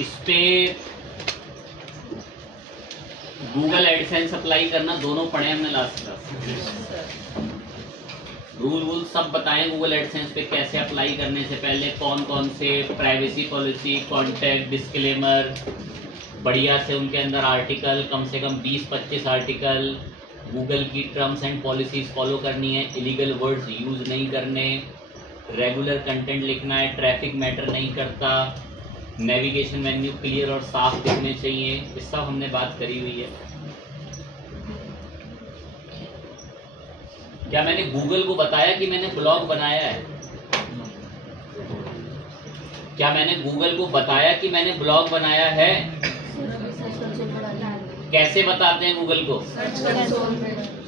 इस पे Google AdSense apply करना दोनों पढ़े हमने लास्ट क्लास। रूल सब बताएं गूगल एडसेंस पे कैसे अप्लाई करने से पहले, कौन कौन से प्राइवेसी पॉलिसी, कॉन्टैक्ट, डिस्क्लेमर, बढ़िया से उनके अंदर आर्टिकल, कम से कम 20-25 आर्टिकल, गूगल की टर्म्स एंड पॉलिसीज फॉलो करनी है, इलीगल वर्ड्स यूज़ नहीं करने, रेगुलर कंटेंट लिखना है, ट्रैफिक मैटर नहीं करता, नेविगेशन मेन्यू क्लियर और साफ दिखने चाहिए। ये सब हमने बात करी हुई है। क्या मैंने गूगल को बताया कि मैंने ब्लॉग बनाया है? क्या मैंने गूगल को बताया कि मैंने ब्लॉग बनाया है? कैसे बताते हैं गूगल को?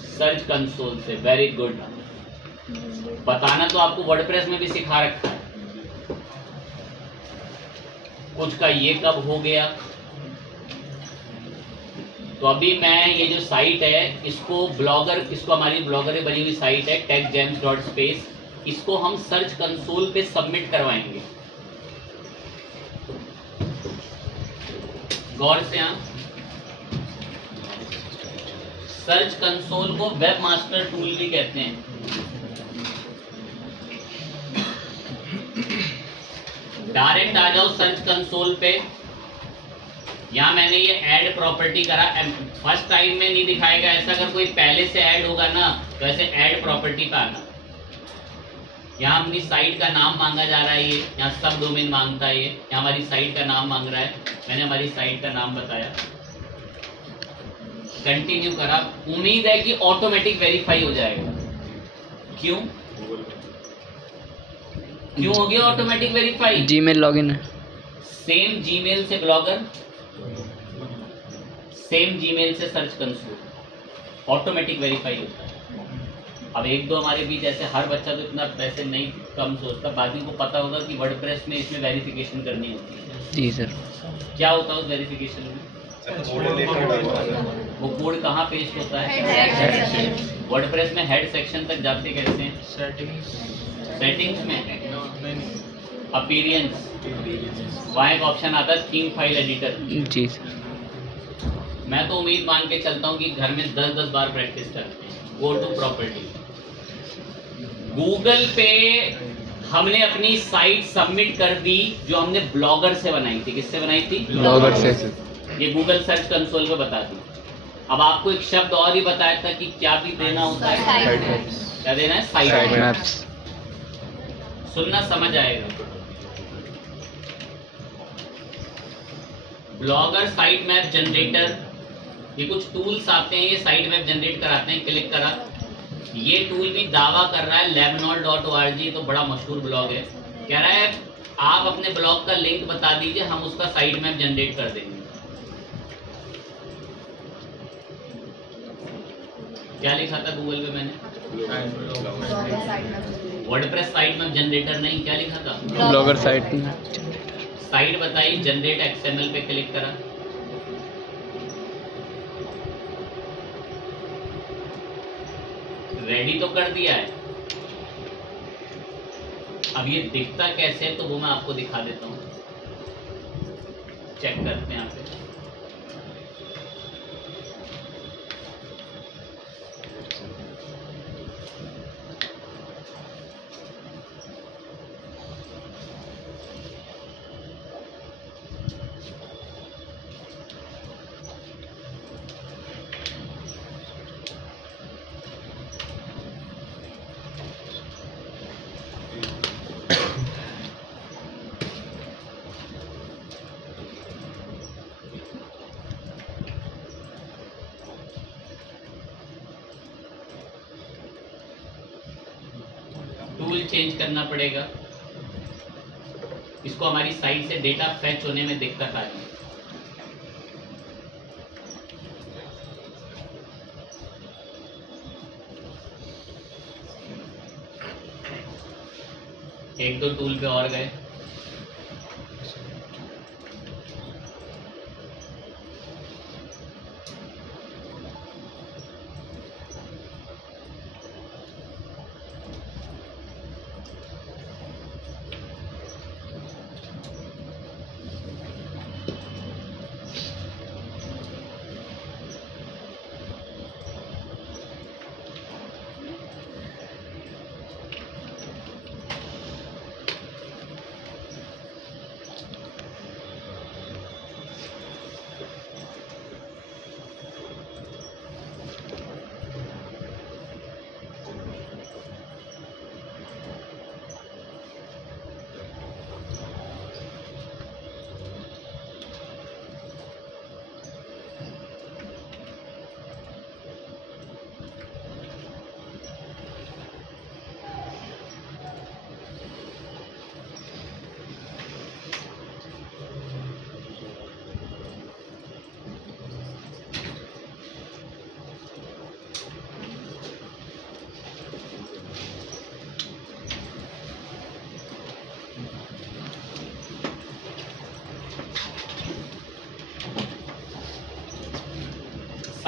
सर्च कंसोल से। Very good. बताना तो आपको वर्डप्रेस में भी सिखा रखा है। कुछ का ये कब हो गया। तो अभी मैं ये जो साइट है इसको हमारी ब्लॉगर में बनी हुई साइट है techgems.space, इसको हम सर्च कंसोल पे सबमिट करवाएंगे। गौर से आप सर्च कंसोल को वेब मास्टर टूल भी कहते हैं। डायरेक्ट आ जाओ सर्च कंसोल पे। यहाँ मैंने ये ऐड प्रॉपर्टी करा। फर्स्ट टाइम में नहीं दिखाएगा ऐसा, अगर कोई पहले से ऐड होगा ना तो ऐसे ऐड प्रॉपर्टी पे आना। यहाँ अपनी साइट का नाम मांगा जा रहा है, ये यहाँ सब डोमेन मांगता है, ये यहाँ हमारी साइट का नाम मांग रहा है। मैंने हमारी साइट का नाम बताया, कंटिन्यू करा। उम्मीद है कि ऑटोमेटिक वेरीफाई हो जाएगा। क्यों हो गया ऑटोमेटिक वेरीफाई? जीमेल लॉगिन है। सेम जीमेल से ब्लॉगर, सेम जीमेल से सर्च कंसोल, ऑटोमेटिक वेरीफाई होता है। अब एक दो हमारे बीच ऐसे, हर बच्चा तो इतना पैसे नहीं कम सोचता, बाकी को पता होगा कि वर्डप्रेस में इसमें वेरिफिकेशन करनी होती है। जी सर। क्या होता है उस वेरिफिकेशन में? वो कोड कहाँ पेस्ट होता है? वर्डप्रेस में हेड सेक्शन तक जाते कैसे हैं? सेटिंग्स में अपीयरेंस, वहाँ एक ऑप्शन आता है थीम फाइल एडिटर। जी सर। मैं तो उम्मीद मान के चलता हूँ कि घर में 10-10 बार प्रैक्टिस करते हैं। Go to property. गूगल पे हमने अपनी साइट सबमिट कर दी जो हमने ब्लॉगर से बनाई थी। किससे बनाई थी? ब्लॉगर से। ये गूगल सर्च कंसोल पे बता दी। अब आपको एक शब्द और ही बताया था कि क्या भी देना होता है। क्या देना है? Site maps. सुनना समझ आएगा। ब्लॉगर साइट मैप जनरेटर, ये कुछ टूल्स आते हैं, ये साइट मैप जनरेट कराते हैं। क्लिक करा, ये टूल भी दावा कर रहा है labnol.org, तो बड़ा मशहूर ब्लॉग है। कह रहा है आप अपने ब्लॉग का लिंक बता दीजिए, हम उसका साइट मैप जनरेट कर देंगे। क्या लिखा था गूगल पे मैंने? वर्डप्रेस साइट मैप जनरेटर नहीं, क्या लिखा था? Blogger site. साइट बताई, जनरेट XML पे क्लिक करा। रेडी तो कर दिया है। अब ये दिखता कैसे है तो वो मैं आपको दिखा देता हूँ। चेक करते हैं यहाँ पे। टूल चेंज करना पड़ेगा। इसको हमारी साइट से डेटा फैच होने में दिक्कत आ रही है। एक दो टूल पे और गए।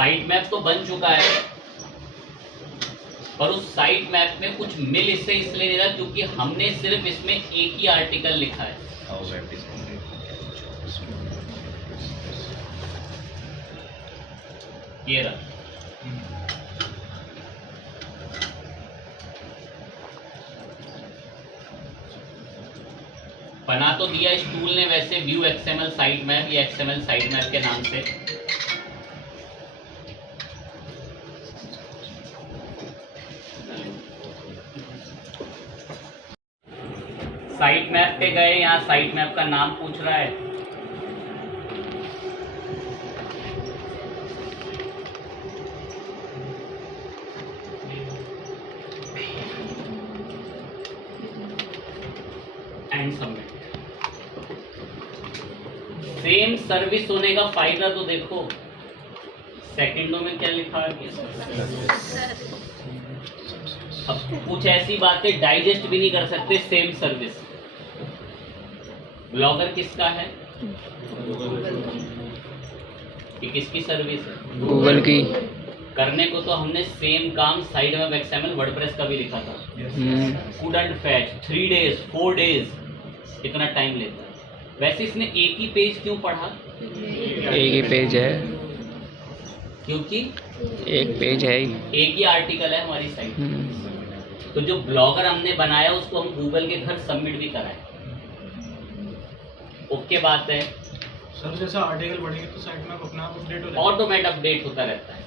साइट मैप तो बन चुका है, पर उस साइट मैप में कुछ मिल इससे इसलिए नहीं रहा क्योंकि हमने सिर्फ इसमें एक ही आर्टिकल लिखा है। ये रहा। बना तो दिया इस टूल ने वैसे व्यू एक्सएमएल साइट मैप या एक्सएमएल साइट मैप के नाम से। साइट मैप पे गए, यहाँ साइट मैप का नाम पूछ रहा है। And submit. सेम सर्विस होने का फायदा तो देखो, सेकंडों में क्या लिखा है। अब कुछ ऐसी बातें डाइजेस्ट भी नहीं कर सकते। सेम सर्विस, ब्लॉगर किसका है? ये किसकी सर्विस है? गूगल की। करने को तो हमने सेम काम साइट मैप एक्सएमएल वर्डप्रेस का भी लिखा था। कुडंट फैच 3 days 4 days इतना टाइम लेता है। वैसे इसने एक ही पेज क्यों पढ़ा? एक ही पेज है, क्योंकि एक पेज है ही। एक ही आर्टिकल है हमारी साइट। तो जो ब्लॉगर हमने बनाया उसको हम गूगल के घर सबमिट भी कराए। ओके बात है सर। जैसा आर्टिकल बढ़ेगी तो साइट मैप अपने आप अपडेट हो जाएगा, ऑटोमेट अपडेट होता रहता है।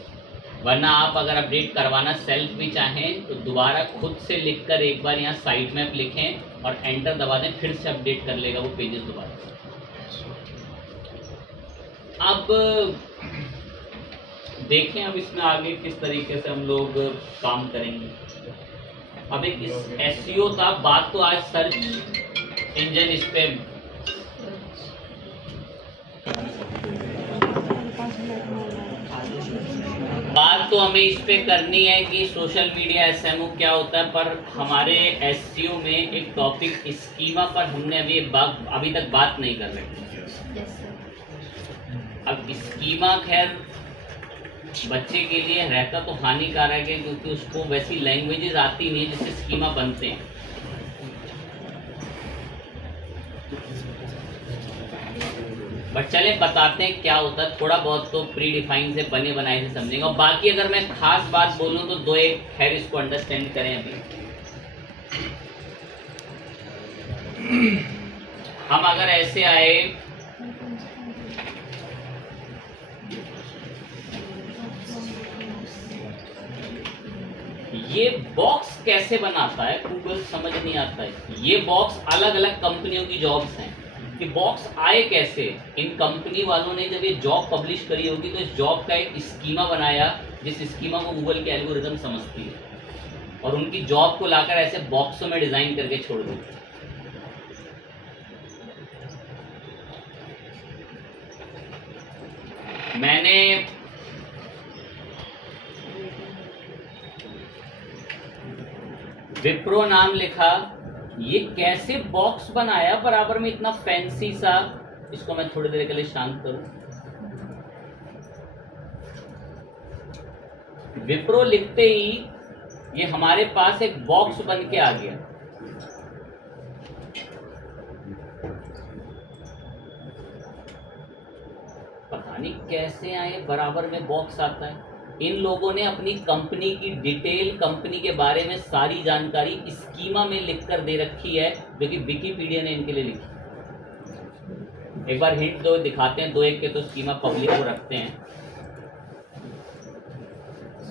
वरना आप अगर अपडेट करवाना सेल्फ भी चाहें तो दोबारा खुद से लिखकर एक बार यहाँ साइट मैप लिखें और एंटर दबा दें, फिर से अपडेट कर लेगा वो पेजेस दोबारा। अब देखें अब इसमें आगे किस तरीके से हम लोग काम करेंगे। अब एक एसईओ था, बात तो आज सर्च इंजन इस पे बात तो हमें इस पे करनी है कि सोशल मीडिया एसएमओ क्या होता है, पर हमारे एसईओ में एक टॉपिक स्कीमा पर हमने अभी तक बात नहीं कर रहे। अब स्कीमा खैर बच्चे के लिए रहता तो हानिकारक है क्योंकि उसको वैसी लैंग्वेजेस आती नहीं है जिससे स्कीमा बनते हैं। बट चले बताते हैं क्या होता है। थोड़ा बहुत तो प्री डिफाइन से बने बनाए से समझेंगे, और बाकी अगर मैं खास बात बोलूं तो दो एक खैर इसको अंडरस्टैंड करें। अभी हम अगर ऐसे आए, ये बॉक्स कैसे बनाता है गूगल समझ नहीं आता है। ये बॉक्स अलग अलग कंपनियों की जॉब्स हैं कि बॉक्स आए कैसे। इन कंपनी वालों ने जब ये जॉब पब्लिश करी होगी तो इस जॉब का एक स्कीमा बनाया जिस स्कीमा को गूगल के एल्गोरिथम समझती है, और उनकी जॉब को लाकर ऐसे बॉक्सों में डिजाइन करके छोड़ दी। मैंने विप्रो नाम लिखा, ये कैसे बॉक्स बनाया बराबर में इतना फैंसी सा। इसको मैं थोड़ी देर के लिए शांत करूं। विप्रो लिखते ही ये हमारे पास एक बॉक्स बन के आ गया। पता नहीं कैसे आए बराबर में बॉक्स आता है। इन लोगों ने अपनी कंपनी की डिटेल, कंपनी के बारे में सारी जानकारी स्कीमा में लिखकर दे रखी है जो कि विकिपीडिया ने इनके लिए लिखी। एक बार हिंट दो दिखाते हैं, दो एक के तो स्कीमा पब्लिक को रखते हैं।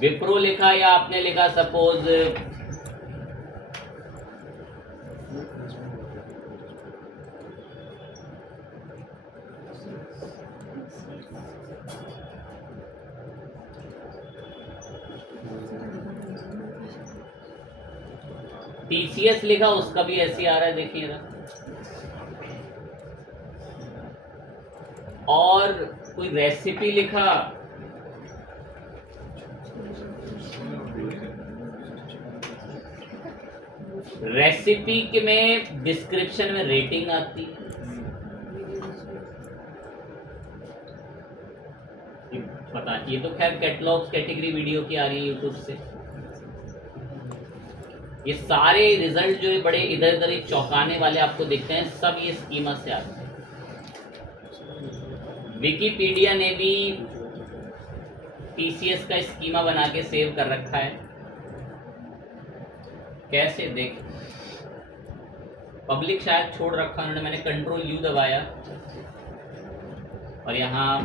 विप्रो लिखा या आपने लिखा सपोज टीसीएस लिखा, उसका भी ऐसे आ रहा है देखिए ना। और कोई रेसिपी लिखा, रेसिपी के में डिस्क्रिप्शन में रेटिंग आती है। पता, ये तो खैर कैटलॉग्स कैटेगरी वीडियो की आ रही है यूट्यूब से। ये सारे रिजल्ट जो है बड़े इधर उधर चौंकाने वाले आपको दिखते हैं, सब ये स्कीमा से आते हैं। विकिपीडिया ने भी टीसीएस का स्कीमा बना के सेव कर रखा है। कैसे देख, पब्लिक शायद छोड़ रखा उन्होंने, मैंने कंट्रोल यू दबाया और यहाँ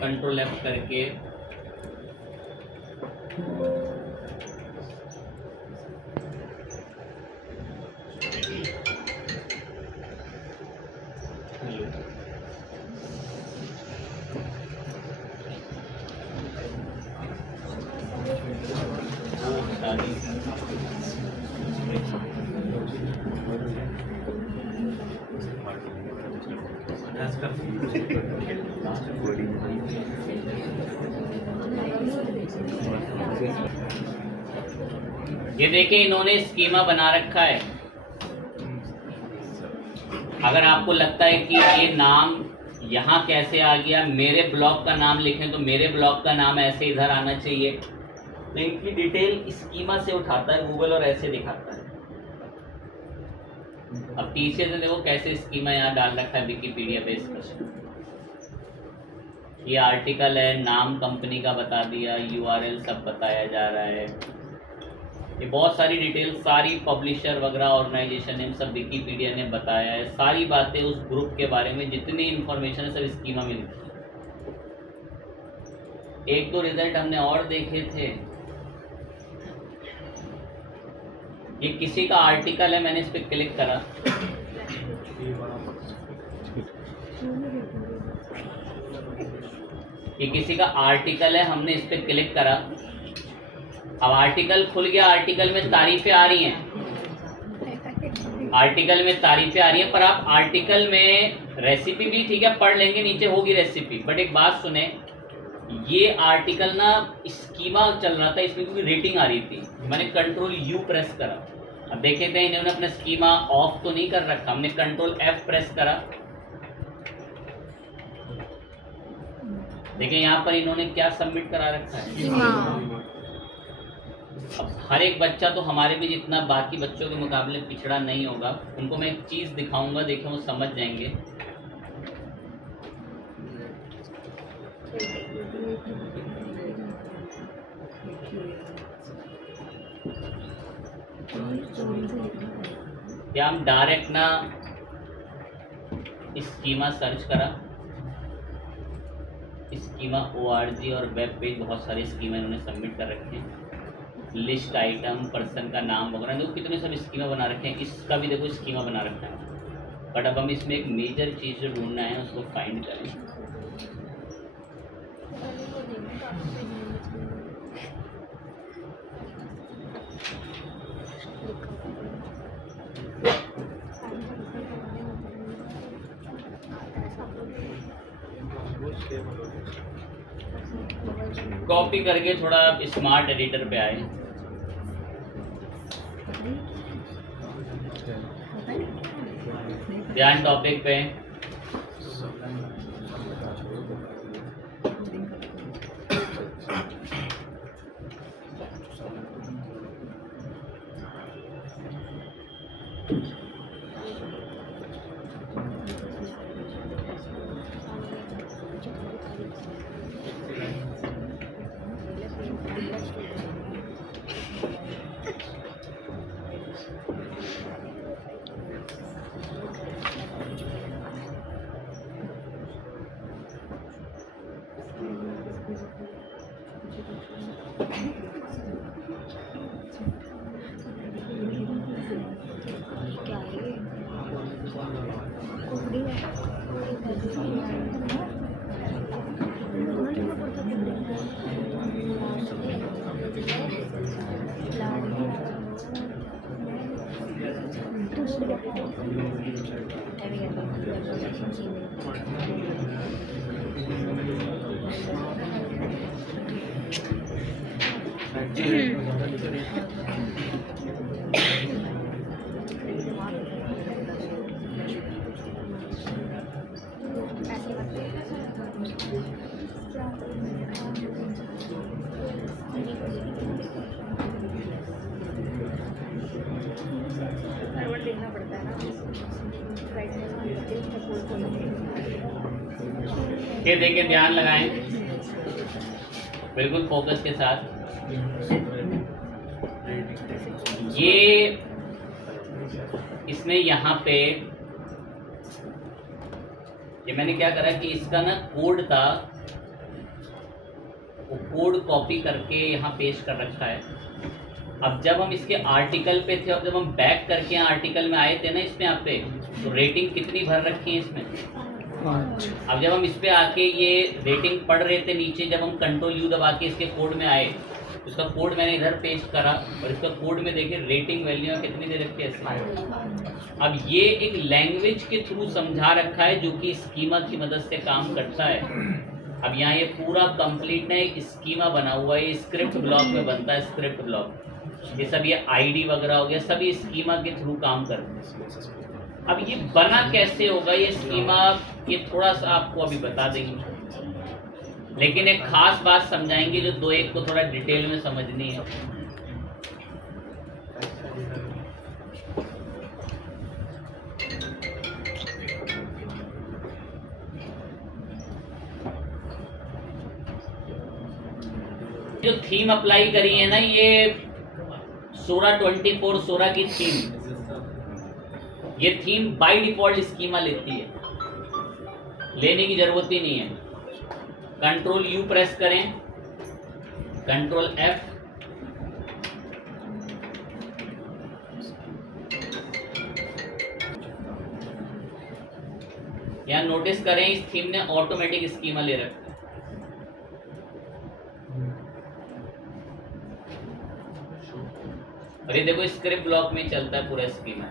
कंट्रोल एफ करके ये देखें, इन्होंने स्कीमा बना रखा है। अगर आपको लगता है कि ये नाम यहाँ कैसे आ गया, मेरे ब्लॉग का नाम लिखें तो मेरे ब्लॉग का नाम ऐसे इधर आना चाहिए, तो इनकी डिटेल स्कीमा से उठाता है गूगल और ऐसे दिखाता है। अब पीछे से देखो कैसे स्कीमा यहाँ डाल रखा है विकिपीडिया पे। ये आर्टिकल है, नाम कंपनी का बता दिया, यूआरएल सब बताया जा रहा है। ये बहुत सारी डिटेल, सारी पब्लिशर वगैरह ऑर्गेनाइजेशन ने सब विकिपीडिया ने बताया है, सारी बातें उस ग्रुप के बारे में जितनी इंफॉर्मेशन है सब स्कीमा में लिखी। एक दो रिजल्ट हमने और देखे थे। ये किसी का आर्टिकल है, मैंने इस पर क्लिक करा, ये किसी का आर्टिकल है, हमने इस पर क्लिक करा, अब आर्टिकल खुल गया, आर्टिकल में तारीफें आ रही हैं, आर्टिकल में तारीफें आ रही हैं, पर आप आर्टिकल में रेसिपी भी ठीक है पढ़ लेंगे, नीचे होगी रेसिपी, बट एक बात सुने, ये आर्टिकल ना स्कीमा चल रहा था इसमें क्योंकि रेटिंग आ रही थी, मैंने कंट्रोल यू प्रेस करा, अब देखे थे इन्होंने अपना स्कीमा ऑफ तो नहीं कर रखा, हमने कंट्रोल एफ प्रेस करा, देखिए यहाँ पर इन्होंने क्या सबमिट करा रखा है। अब हर एक बच्चा तो हमारे भी जितना बाकी बच्चों के मुकाबले पिछड़ा नहीं होगा, उनको मैं एक चीज़ दिखाऊंगा, देखिए वो समझ जाएंगे। क्या हम डायरेक्ट ना स्कीमा सर्च करा, स्कीमा ORG और वेब पेज, बहुत सारे स्कीमा इन्होंने सबमिट कर रखे हैं, लिस्ट आइटम, पर्सन का नाम वगैरह, देखो कितने सब स्कीमा बना रखे हैं, इसका भी देखो स्कीमा बना रखा है। बट अब हम इसमें एक मेजर चीज़ जो ढूंढना है उसको फाइंड करें। कॉपी करके थोड़ा स्मार्ट एडिटर पे आए, ध्यान टॉपिक पे, ये देखिए, ध्यान लगाएं बिल्कुल फोकस के साथ। ये इसने यहाँ पे, ये मैंने क्या करा कि इसका ना कोड था, वो कोड कॉपी करके यहाँ पेस्ट कर रखा है। अब जब हम इसके आर्टिकल पे थे और जब हम बैक करके यहाँ आर्टिकल में आए थे ना, इसमें यहाँ पे तो रेटिंग कितनी भर रखी है इसमें। अब जब हम इस पे आके ये रेटिंग पढ़ रहे थे नीचे, जब हम कंट्रोल यू दबा के इसके कोड में आए, उसका कोड मैंने इधर पेस्ट करा और इसका कोड में देखिए रेटिंग वैल्यू कितनी दे रखी है। अब ये एक लैंग्वेज के थ्रू समझा रखा है जो कि स्कीमा की मदद से काम करता है। अब यहाँ ये पूरा कंप्लीट ना एक स्कीमा बना हुआ है, ये स्क्रिप्ट ब्लॉक में बनता है। स्क्रिप्ट ब्लॉक ये सब, ये आईडी वगैरह हो गया, सभी स्कीमा के थ्रू काम करते हैं। अब ये बना कैसे होगा ये स्कीमा, ये थोड़ा सा आपको अभी बता देंगे, लेकिन एक खास बात समझाएंगे जो दो एक को थोड़ा डिटेल में समझनी है। जो थीम अप्लाई करी है ना, ये सोरा 24 सोरा की थीम, ये थीम बाय डिफॉल्ट स्कीमा लेती है, लेने की जरूरत ही नहीं है। कंट्रोल यू प्रेस करें, कंट्रोल एफ, यहां नोटिस करें इस थीम ने ऑटोमेटिक स्कीमा ले रखा है। और ये देखो स्क्रिप्ट ब्लॉक में चलता है पूरा स्कीमा।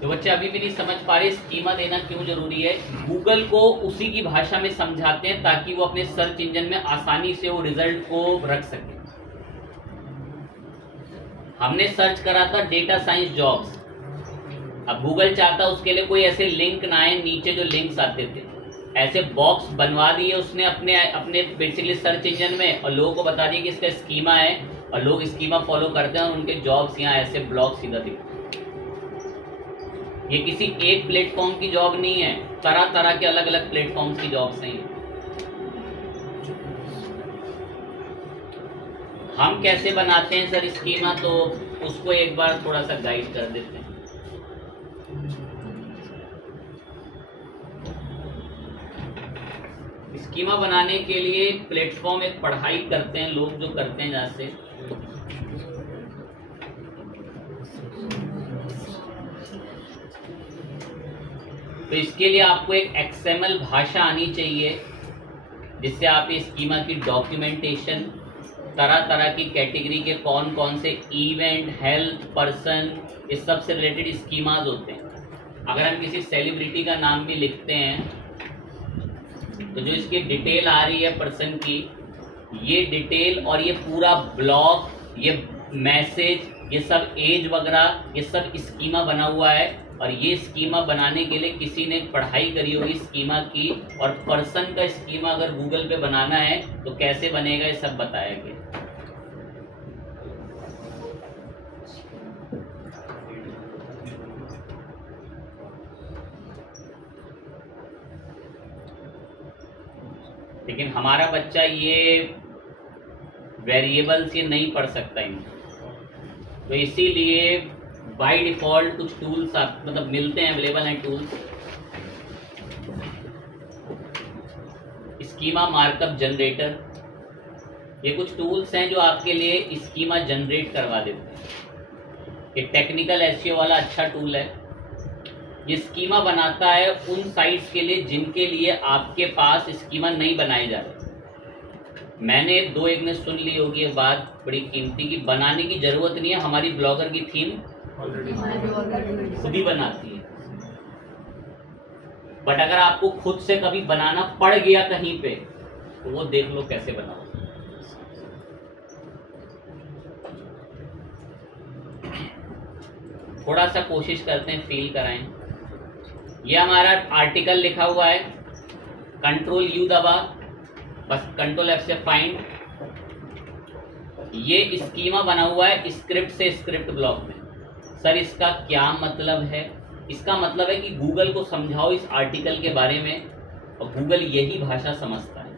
तो बच्चे अभी भी नहीं समझ पा रहे स्कीमा देना क्यों जरूरी है। गूगल को उसी की भाषा में समझाते हैं ताकि वो अपने सर्च इंजन में आसानी से वो रिजल्ट को रख सके। हमने सर्च करा था डेटा साइंस जॉब्स, अब गूगल चाहता उसके लिए कोई ऐसे लिंक ना आए, नीचे जो लिंक्स आते थे ऐसे बॉक्स बनवा दिए उसने अपने अपने बेसिकली सर्च इंजन में, और लोगों को बता दिया कि इसका स्कीमा है, और लोग स्कीमा फॉलो करते हैं और उनके जॉब्स यहाँ ऐसे ब्लॉक सीधा दिखते हैं। ये किसी एक प्लेटफॉर्म की जॉब नहीं है, तरह तरह के अलग अलग प्लेटफॉर्म्स की जॉब्स हैं। हम कैसे बनाते हैं सर स्कीमा, तो उसको एक बार थोड़ा सा गाइड कर देते हैं। स्कीमा बनाने के लिए प्लेटफॉर्म एक पढ़ाई करते हैं लोग, जो करते हैं जहाँ से तो इसके लिए आपको एक XML भाषा आनी चाहिए जिससे आप इस स्कीमा की डॉक्यूमेंटेशन, तरह तरह की कैटेगरी के कौन कौन से इवेंट, हेल्थ, पर्सन, इस सब से रिलेटेड स्कीमाज होते हैं। अगर हम किसी सेलिब्रिटी का नाम भी लिखते हैं तो जो इसकी डिटेल आ रही है पर्सन की, ये डिटेल और ये पूरा ब्लॉक, ये मैसेज, ये सब एज वगैरह, ये सब स्कीमा बना हुआ है। और ये स्कीमा बनाने के लिए किसी ने पढ़ाई करी होगी स्कीमा की, और पर्सन का स्कीमा अगर गूगल पे बनाना है तो कैसे बनेगा ये सब बताया गया। लेकिन हमारा बच्चा ये वेरिएबल्स ये नहीं पढ़ सकता इनको, तो इसीलिए बाय डिफॉल्ट कुछ टूल्स मतलब मिलते हैं, अवेलेबल हैं टूल्स। स्कीमा मार्कअप जनरेटर, ये कुछ टूल्स हैं जो आपके लिए स्कीमा जनरेट करवा देते हैं। ये टेक्निकल एसईओ वाला अच्छा टूल है। ये स्कीमा बनाता है उन साइट्स के लिए जिनके लिए आपके पास स्कीमा नहीं बनाए जा रहे। मैंने दो एक ने सुन ली होगी ये बात बड़ी कीमती, की बनाने की जरूरत नहीं है, हमारी ब्लॉगर की थीम खुद ही बनाती है। बट अगर आपको खुद से कभी बनाना पड़ गया कहीं पे, तो वो देख लो कैसे बनाओ। थोड़ा सा कोशिश करते हैं, फील कराएं। ये हमारा आर्टिकल लिखा हुआ है, कंट्रोल यू दबा, बस कंट्रोल एफ से फाइंड। ये स्कीमा बना हुआ है स्क्रिप्ट से स्क्रिप्ट ब्लॉक में, सर इसका क्या मतलब है? इसका मतलब है कि गूगल को समझाओ इस आर्टिकल के बारे में, और गूगल यही भाषा समझता है।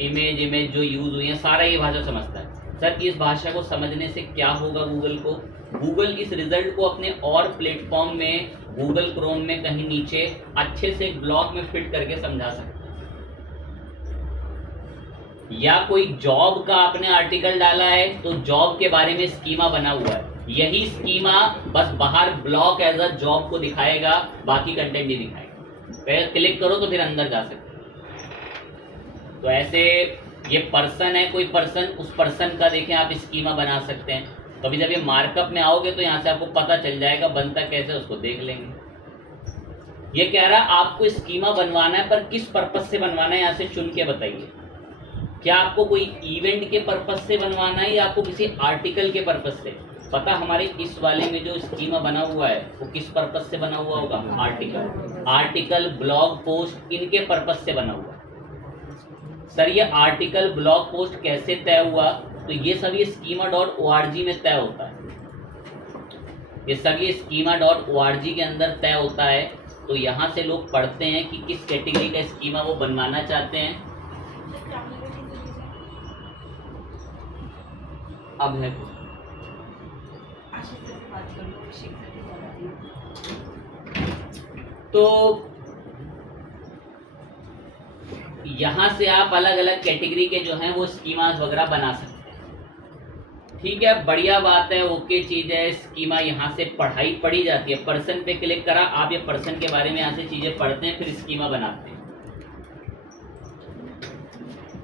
इमेज जो यूज हुई है सारा ये भाषा समझता है। सर इस भाषा को समझने से क्या होगा गूगल को? गूगल इस रिजल्ट को अपने और प्लेटफॉर्म में, गूगल क्रोम में कहीं नीचे अच्छे से ब्लॉक में फिट करके समझा सकता है। या कोई जॉब का आपने आर्टिकल डाला है तो जॉब के बारे में स्कीमा बना हुआ है, यही स्कीमा बस बाहर ब्लॉक एज अ जॉब को दिखाएगा, बाकी कंटेंट नहीं दिखाएगा। पहले क्लिक करो तो फिर अंदर जा सकते। तो ऐसे ये पर्सन है, कोई पर्सन, उस पर्सन का देखें आप स्कीमा बना सकते हैं। तो अभी जब ये मार्कअप में आओगे तो यहाँ से आपको पता चल जाएगा बनता कैसे, उसको देख लेंगे। ये कह रहा है आपको स्कीमा बनवाना है, पर किस पर्पस से बनवाना है यहाँ से चुन के बताइए। क्या आपको कोई इवेंट के पर्पस से बनवाना है या आपको किसी आर्टिकल के पर्पस से? पता हमारे इस वाले में जो स्कीमा बना हुआ है वो किस पर्पस से बना हुआ होगा? आर्टिकल, ब्लॉग पोस्ट, इनके पर्पस से बना हुआ है। सर ये आर्टिकल, ब्लॉग पोस्ट कैसे तय हुआ? तो ये सब ये schema.org में तय होता है। ये सब ये schema.org के अंदर तय होता है। तो यहाँ से लोग पढ़ते हैं कि किस कैटेगरी का स्कीमा वो बनवाना चाहते हैं। अब है तो यहाँ से आप अलग अलग कैटेगरी के जो हैं वो स्कीमास वगैरह बना सकते हैं। ठीक है, बढ़िया बात है, ओके चीज़ है। स्कीमा यहाँ से पढ़ी जाती है। पर्सन पे क्लिक करा, आप ये पर्सन के बारे में यहाँ से चीज़ें पढ़ते हैं, फिर स्कीमा बनाते हैं।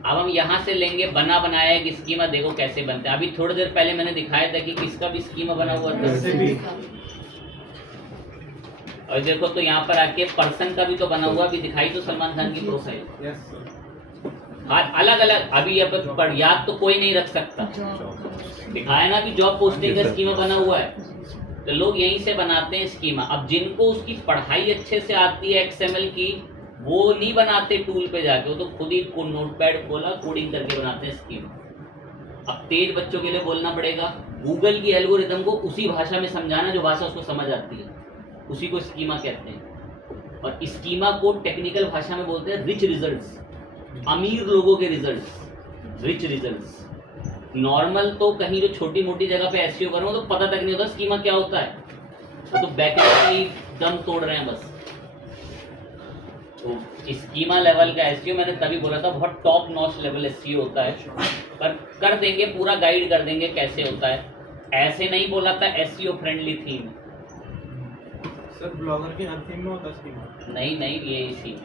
अब हम यहाँ से लेंगे बना बनाया एक स्कीमा, देखो कैसे बनते हैं। अभी थोड़ी देर पहले मैंने दिखाया था कि किसका भी स्कीमा बना हुआ था, और देखो तो यहाँ पर आके पर्सन का भी तो बना हुआ, भी दिखाई तो सलमान खान की प्रोफाइल। हाँ, अलग अलग। अभी ये पर याद तो कोई नहीं रख सकता, दिखाया ना कि जॉब पोस्टिंग का स्कीमा बना हुआ है, तो लोग यहीं से बनाते हैं स्कीमा। अब जिनको उसकी पढ़ाई अच्छे से आती है XML की, वो नहीं बनाते टूल पे जाके, वो तो खुद ही नोटपैड खोला, कोडिंग करके बनाते हैं स्कीमा। अब तेज बच्चों के लिए बोलना पड़ेगा, गूगल की एल्गोरिथम को उसी भाषा में समझाना जो भाषा उसको समझ आती है, उसी को स्कीमा कहते हैं। और स्कीमा को टेक्निकल भाषा में बोलते हैं रिच रिजल्ट्स, अमीर लोगों के रिजल्ट्स, रिच रिजल्ट्स। नॉर्मल तो कहीं जो छोटी मोटी जगह पे एसईओ कर रहा हूँ तो पता तक नहीं होता स्कीमा क्या होता है, वो तो बैकएंड की दम तोड़ रहे हैं बस। तो स्कीमा लेवल का एसईओ मैंने तभी बोला था, बहुत टॉप नॉच लेवल एसईओ होता है, पर कर देंगे, पूरा गाइड कर देंगे कैसे होता है। ऐसे नहीं बोला था SEO friendly theme. Sir blogger की हर थीम में होता स्कीमा? नहीं, ये इसी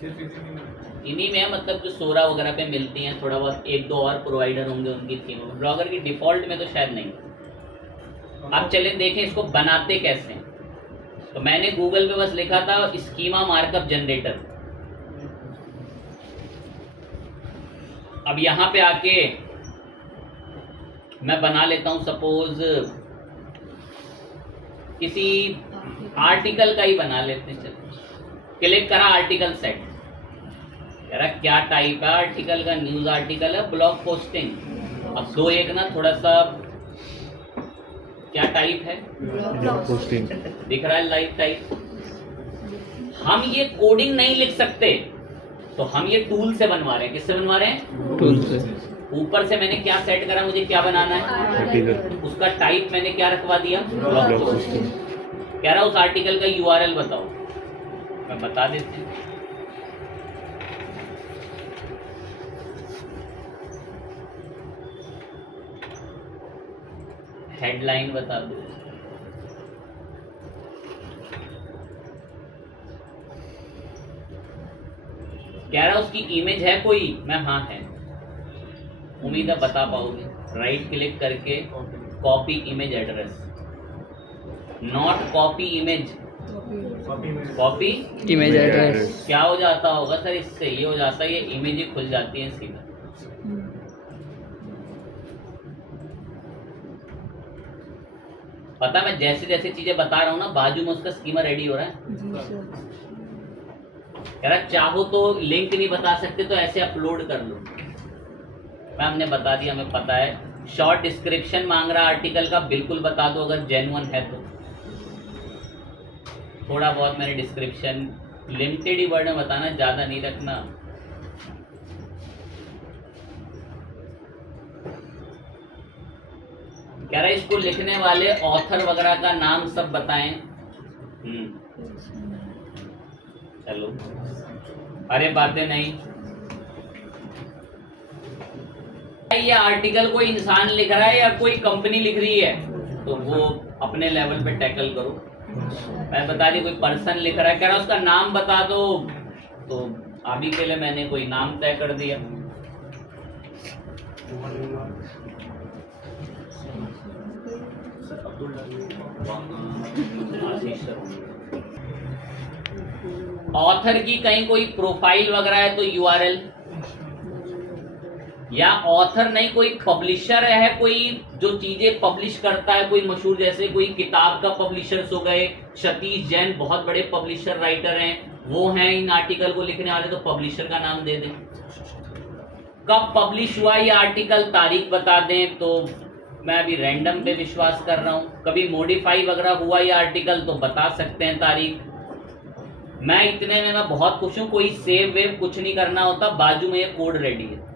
सिर्फ इसी में? इन्हीं में है, मतलब जो सोरा वगैरह पे मिलती हैं, थोड़ा बहुत एक दो और प्रोवाइडर होंगे उनकी थीम। ब्लॉगर की डिफ़ॉल्ट में तो शायद नहीं। अब चलें देखें इसको बनाते कैसे हैं। तो मैंने गूगल पे बस लिखा था स्कीमा मार्कअप जनरेटर। अब यहाँ पे आके मैं बना लेता हूँ, सपोज किसी आर्टिकल का ही बना लेते हैं। क्लिक करा, आर्टिकल सेट, कह रहा क्या टाइप है आर्टिकल का? न्यूज़ आर्टिकल है, ब्लॉग पोस्टिंग। अब दो एक ना थोड़ा सा क्या टाइप है? ब्लॉग पोस्टिंग दिख रहा है लाइव टाइप। हम ये कोडिंग नहीं लिख सकते, तो हम ये टूल से बनवा रहे हैं। किससे बनवा रहे हैं? टूल से। ऊपर से मैंने क्या सेट करा, मुझे क्या बनाना है, आर्टिकल, उसका टाइप मैंने क्या रखवा दिया, ब्लॉग पोस्टिंग। कह रहा उस आर्टिकल का URL बताओ, मैं बता देती हूँ। हेडलाइन बता दो, कह रहा उसकी इमेज है कोई, मैं हाँ है, उम्मीद है बता पाओगे। राइट क्लिक करके copy image address, not copy image, copy image address. क्या हो जाता होगा सर इससे? ये हो जाता है, ये इमेज ही खुल जाती है सीधा। पता मैं जैसे जैसे चीजें बता रहा हूँ ना, बाजू में उसका स्कीमा रेडी हो रहा है। कह रहा चाहो तो लिंक नहीं बता सकते तो ऐसे अपलोड कर लो। मैम ने बता दिया, हमें पता है। शॉर्ट डिस्क्रिप्शन मांग रहा आर्टिकल का, बिल्कुल बता दो अगर जेन्युइन है तो। थोड़ा बहुत मैंने डिस्क्रिप्शन लिमिटेड ही वर्ड में बताना, ज़्यादा नहीं रखना। कह रहा है इसको लिखने वाले ऑथर वगैरह का नाम सब बताएं। चलो, अरे बातें नहीं। ये आर्टिकल कोई इंसान लिख रहा है या कोई कंपनी लिख रही है, तो वो अपने लेवल पे टैकल करो। मैं बता दी कोई पर्सन लिख रहा है, कह रहा है उसका नाम बता दो, तो अभी के लिए मैंने कोई नाम तय कर दिया। ऑथर की कहीं कोई प्रोफाइल वगैरह है तो यूआरएल, या ऑथर नहीं कोई पब्लिशर है, कोई जो चीजें पब्लिश करता है, कोई मशहूर, जैसे कोई किताब का पब्लिशर्स हो गए, सतीश जैन बहुत बड़े पब्लिशर राइटर हैं, वो हैं इन आर्टिकल को लिखने वाले, तो पब्लिशर का नाम दे दें। कब पब्लिश हुआ ये आर्टिकल, तारीख बता दें। तो मैं अभी रैंडम पे विश्वास कर रहा हूँ। कभी मॉडिफाई वगैरह हुआ ये आर्टिकल तो बता सकते हैं तारीख। मैं इतने में मैं बहुत खुश हूँ, कोई सेव वेव कुछ नहीं करना होता, बाजू में ये कोड रेडी है,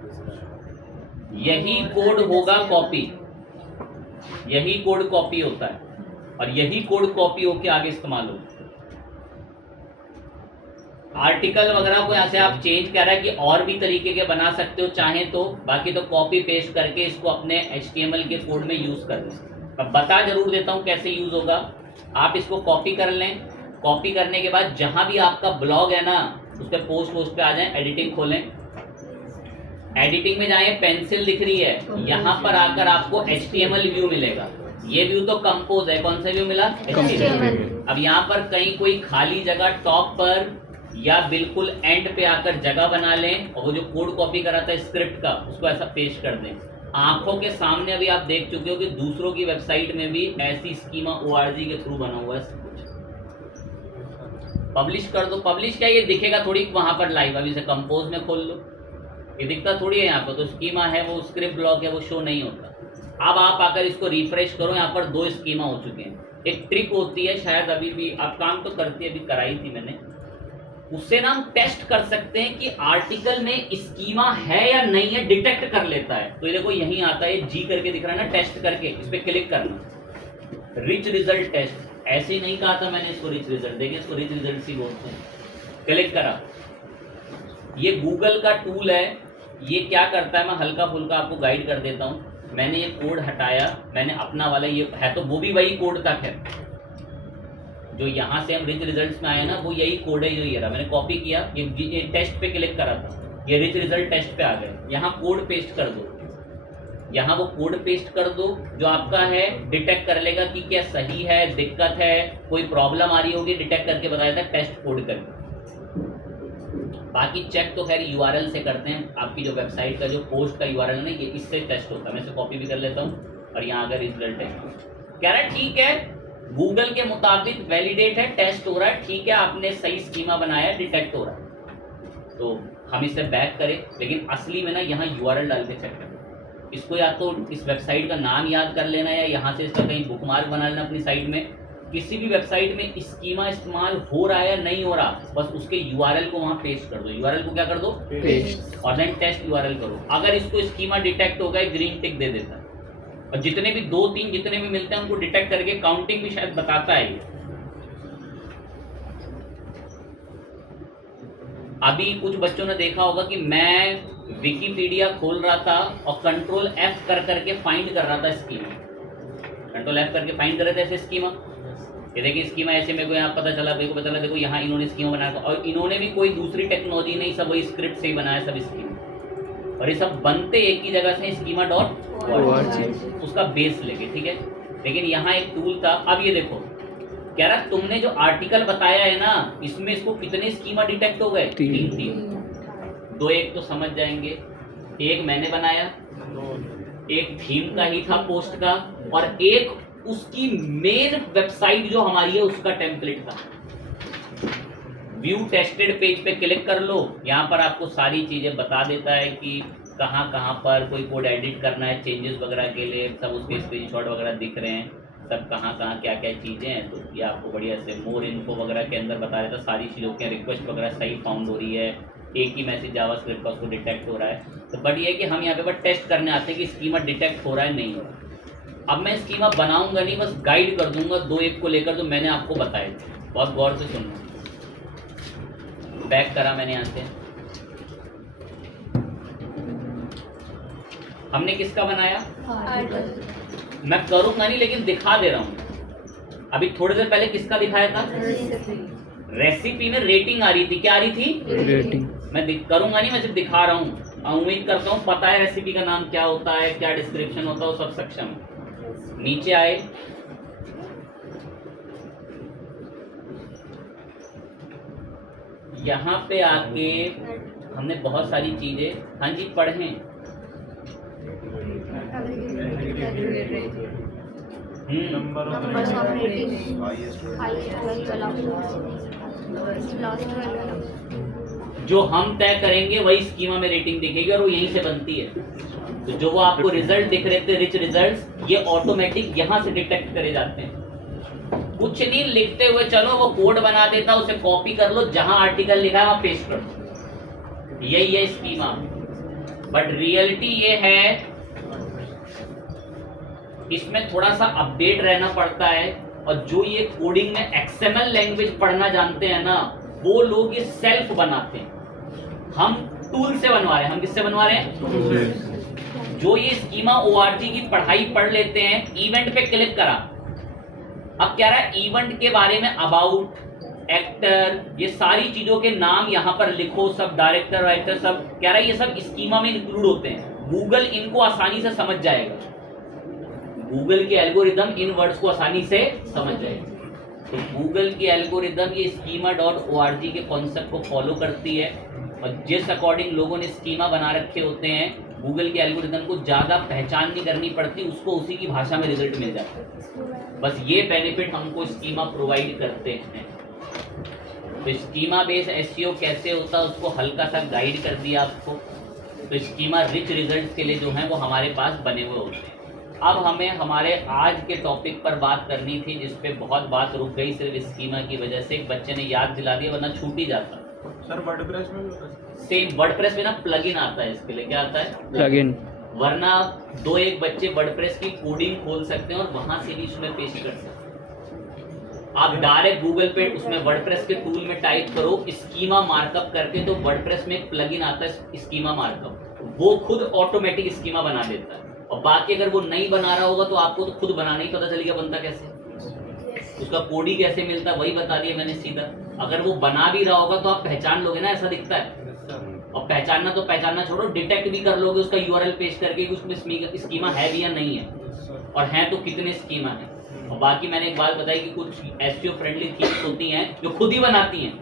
यही कोड होगा कॉपी, यही कोड कॉपी होता है और यही कोड कॉपी होके आगे इस्तेमाल होगा। आर्टिकल वगैरह को यहाँ से आप चेंज कर रहा है कि और भी तरीके के बना सकते हो चाहे तो, बाकी तो कॉपी पेस्ट करके इसको अपने HTML के कोड में यूज कर लें। अब बता जरूर देता हूँ कैसे यूज होगा। आप इसको कॉपी कर लें, कॉपी करने के बाद जहां भी आपका ब्लॉग है ना, उस पर पोस्ट पे आ जाएं, एडिटिंग खोलें, एडिटिंग में जाएं, पेंसिल दिख रही है, यहाँ पर आकर आपको HTML व्यू मिलेगा। ये व्यू तो कंपोज है, कौन सा व्यू मिला? HTML। अब यहाँ पर कहीं कोई खाली जगह टॉप पर या बिल्कुल एंड पे आकर जगह बना लें और वो जो कोड कॉपी करा था स्क्रिप्ट का, उसको ऐसा पेस्ट कर दें। आंखों के सामने अभी आप देख चुके हो कि दूसरों की वेबसाइट में भी ऐसी स्कीमा ORG के थ्रू बना हुआ है। पब्लिश कर दो। पब्लिश क्या, ये दिखेगा थोड़ी वहां पर लाइव। अभी से कंपोज में खोल लो, ये दिखता थोड़ी है यहाँ पर, तो स्कीमा है वो स्क्रिप्ट ब्लॉक है, वो शो नहीं होता। अब आप आकर इसको रिफ्रेश करो, यहाँ पर 2 स्कीमा हो चुके हैं। एक ट्रिक होती है, शायद अभी भी आप काम तो करती है, अभी कराई थी मैंने, उससे ना हम टेस्ट कर सकते हैं कि आर्टिकल में स्कीमा है या नहीं है, डिटेक्ट कर लेता है। तो ये देखो यहीं आता है, जी करके दिख रहा है ना, टेस्ट करके इस पे क्लिक करना, रिच रिजल्ट टेस्ट। ऐसे ही नहीं कहा था मैंने इसको रिच रिजल्ट, देखिए इसको रिच रिजल्ट ही बोलते हैं। क्लिक करा, ये गूगल का टूल है, ये क्या करता है मैं हल्का फुल्का आपको गाइड कर देता हूँ। मैंने ये कोड हटाया, मैंने अपना वाला, ये है तो वो भी वही कोड तक है जो यहाँ से हम रिच रिजल्ट्स में आए ना, वो यही कोड है जो ये रहा। मैंने कॉपी किया, ये टेस्ट पे क्लिक करा था, ये रिच रिजल्ट टेस्ट पे आ गए। यहाँ कोड पेस्ट कर दो, यहाँ वो कोड पेस्ट कर दो जो आपका है, डिटेक्ट कर लेगा कि क्या सही है, दिक्कत है, कोई प्रॉब्लम आ रही होगी, डिटेक्ट करके बता देता है टेस्ट कोड करके। बाकी चेक तो खैर URL से करते हैं, आपकी जो वेबसाइट का जो पोस्ट का URL है ना, ये इससे टेस्ट होता है। मैं इसे कॉपी भी कर लेता हूँ और यहाँ अगर रिजल्ट है, कह रहा है ठीक है, गूगल के मुताबिक वैलिडेट है, टेस्ट हो रहा है, ठीक है, आपने सही स्कीमा बनाया, डिटेक्ट हो रहा है, तो हम इसे बैक करें। लेकिन असली में ना यहाँ URL डाल के चेक करें। इसको या तो इस वेबसाइट का नाम याद कर लेना, या यहाँ से इसका कहीं बुकमार्क बना लेना अपनी साइट में। किसी भी वेबसाइट में स्कीमा इस्तेमाल हो रहा है या नहीं हो रहा, बस उसके URL को वहाँ पेस्ट कर दो। URL को क्या कर दो? पेस्ट, और देन टेस्ट URL करो। अगर इसको स्कीमा डिटेक्ट हो गए, ग्रीन टिक दे देता है। और जितने भी 2-3 जितने भी मिलते हैं उनको डिटेक्ट करके काउंटिंग भी शायद बताता है। अभी कुछ बच्चों ने देखा होगा कि मैं विकिपीडिया खोल रहा था और कंट्रोल F कर करके फाइंड कर रहा था स्कीमा, कंट्रोल F करके फाइंड कर रहे थे ऐसे स्कीमा। ये देखिए स्कीमा ऐसे, मेरे को यहाँ पता चला, मेरे को पता चला, देखो यहाँ इन्होंने स्कीमा बनाया, और इन्होंने भी कोई दूसरी टेक्नोलॉजी नहीं, सब वही स्क्रिप्ट से ही बनाया सब स्कीमा, और ये सब बनते एक ही जगह से, schema.org, उसका बेस लेके, ठीक है। लेकिन यहाँ एक टूल था। अब ये देखो, कह रहा तुमने जो आर्टिकल बताया है ना, इसमें इसको कितने स्कीमा डिटेक्ट हो गए? 3। 2 एक तो समझ जाएंगे, एक मैंने बनाया, एक थीम का ही था पोस्ट का, और एक उसकी मेन वेबसाइट जो हमारी है उसका टेम्पलेट था। व्यू टेस्टेड पेज पे क्लिक कर लो, यहाँ पर आपको सारी चीजें बता देता है कि कहाँ कहाँ पर कोई कोड एडिट करना है चेंजेस वगैरह के लिए, सब उसके स्क्रीनशॉट वगैरह दिख रहे हैं, सब कहाँ कहाँ क्या क्या चीज़ें हैं। तो ये आपको बढ़िया से मोर इन्फो वगैरह के अंदर बता रहा था, सारी चीज़ों के रिक्वेस्ट वगैरह सही फाउंड हो रही है, एक ही मैसेज जावास्क्रिप्ट का उसको डिटेक्ट हो रहा है। तो बट ये है कि हम यहाँ पे बस टेस्ट करने आते हैं कि स्कीमा डिटेक्ट हो रहा है नहीं हो रहा। अब मैं स्कीमा बनाऊंगा नहीं, बस गाइड कर दूंगा 2-1 को लेकर जो मैंने आपको बताए थे। बहुत गौर से सुनना। बैक करा मैंने यहाँ से, हमने किसका बनाया? मैं करूंगा नहीं लेकिन दिखा दे रहा हूँ। अभी थोड़ी देर पहले किसका दिखाया था? रेसिपी में रेटिंग आ रही थी, क्या आ रही थी? रेटिंग। मैं करूंगा नहीं, मैं सिर्फ दिखा रहा हूँ। उम्मीद करता हूँ पता है रेसिपी का नाम क्या होता है, क्या डिस्क्रिप्शन होता है, वो सब सक्षम है। नीचे आए, यहाँ पे आके हमने बहुत सारी चीजें, हाँ जी पढ़ें। नंबर ऑफ जो हम तय करेंगे वही स्कीमा में रेटिंग दिखेगी और वो यहीं से बनती है। तो जो वो आपको रिजल्ट दिख रहे थे, रिच रिजल्ट्स, ये ऑटोमेटिक यहाँ से डिटेक्ट करे जाते हैं। कुछ नहीं लिखते हुए चलो, वो कोड बना देता, उसे कॉपी कर लो, जहां आर्टिकल लिखा है वहां पेस्ट कर दो, यही है स्कीमा। बट रियलिटी ये है इसमें थोड़ा सा अपडेट रहना पड़ता है। और जो ये कोडिंग में एक्सएमएल लैंग्वेज पढ़ना जानते हैं ना, वो लोग ये सेल्फ बनाते हैं। हम टूल से बनवा रहे हैं। हम किससे बनवा रहे हैं? जो ये स्कीमा ORG की पढ़ाई पढ़ लेते हैं, इवेंट पे क्लिक करा, अब क्या रहा है, इवेंट के बारे में अबाउट, एक्टर, ये सारी चीजों के नाम यहाँ पर लिखो, सब डायरेक्टर राइटर सब क्या रहा है, ये सब स्कीमा में इंक्लूड होते हैं। गूगल इनको आसानी से समझ जाएगा, गूगल की एल्गोरिदम इन वर्ड्स को आसानी से समझ जाएगी। तो गूगल की एल्गोरिदम ये schema.org के कॉन्सेप्ट को फॉलो करती है, और जिस अकॉर्डिंग लोगों ने स्कीमा बना रखे होते हैं, गूगल की एल्गोरिदम को ज़्यादा पहचान नहीं करनी पड़ती, उसको उसी की भाषा में रिजल्ट मिल जाता है। बस ये बेनिफिट हमको स्कीमा प्रोवाइड करते हैं। तो स्कीमा बेस्ड एसईओ कैसे होता है उसको हल्का सा गाइड कर दिया आपको। तो स्कीमा रिच रिजल्ट्स के लिए जो हैं वो हमारे पास बने हुए होते हैं। अब हमें हमारे आज के टॉपिक पर बात करनी थी, जिस पे बहुत बात रुक गई सिर्फ स्कीमा की वजह से। एक बच्चे ने याद दिला दिया, वरना छूट ही जाता। सर वर्डप्रेस में भी होता है? सेम वर्डप्रेस में ना प्लगइन आता है, इसके लिए क्या आता है? प्लगइन। वरना 2-1 बच्चे वर्डप्रेस की कोडिंग खोल सकते हैं और वहां से भी उसमें पेस्ट कर सकते हैं। आप डायरेक्ट गूगल पे उसमें वर्डप्रेस के टूल में टाइप करो स्कीमा मार्कअप करके, तो वर्डप्रेस में एक प्लगइन आता है स्कीमा मार्कअप, वो खुद ऑटोमेटिक स्कीमा बना देता है। और बाकी अगर वो नहीं बना रहा होगा तो आपको तो खुद बनाना ही पता चलेगा बनता कैसे, उसका कोड ही कैसे मिलता है, वही बता दिया मैंने सीधा। अगर वो बना भी रहा होगा तो आप पहचान लोगे ना, ऐसा दिखता है। और पहचानना तो पहचानना छोड़ो, डिटेक्ट भी कर लोगे उसका URL पेस्ट करके कि उसमें स्कीमा है भी या नहीं है, और है तो कितने स्कीमा है। और बाकी मैंने एक बात बताई कि कुछ एसईओ फ्रेंडली थीम्स होती हैं जो खुद ही बनाती हैं,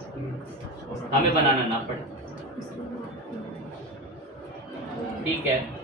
हमें बनाना ना पड़े। ठीक है।